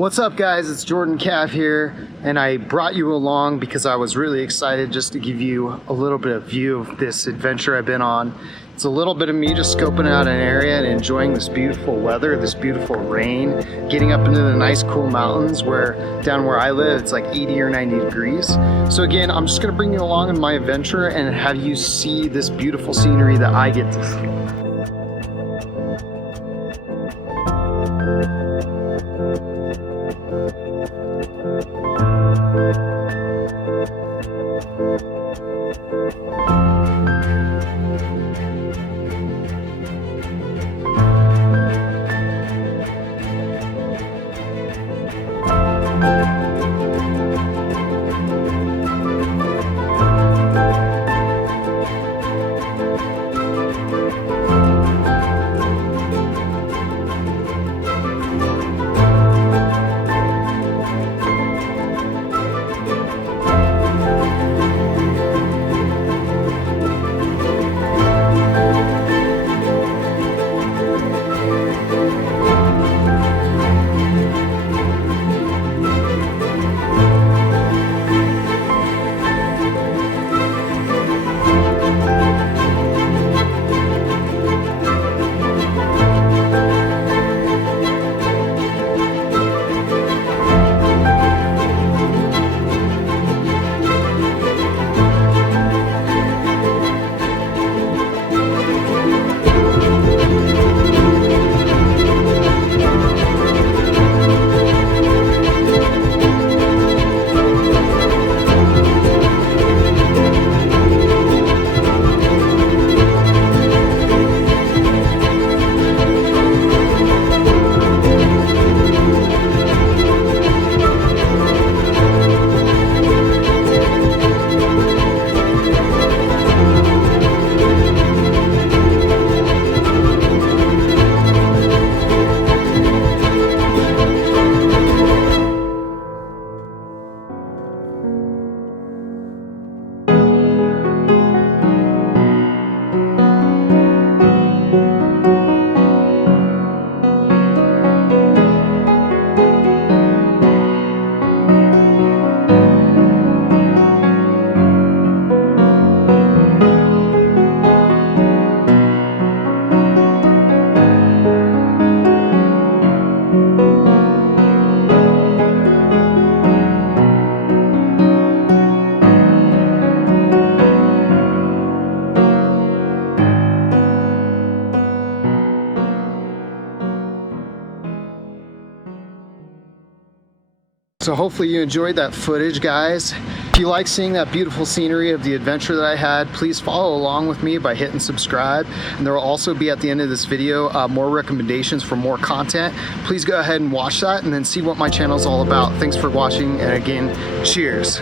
What's up guys, it's Jordan Cav here, and I brought you along because I was really excited just to give you a little bit of view of this adventure I've been on. It's a little bit of me just scoping out an area and enjoying this beautiful weather, this beautiful rain, getting up into the nice cool mountains where down where I live it's like 80 or 90 degrees. So again, I'm just gonna bring you along in my adventure and have you see this beautiful scenery that I get to see. So hopefully you enjoyed that footage, guys. If you like seeing that beautiful scenery of the adventure that I had, please follow along with me by hitting subscribe. And there will also be at the end of this video more recommendations for more content. Please go ahead and watch that and then see what my channel is all about. Thanks for watching, and again, cheers.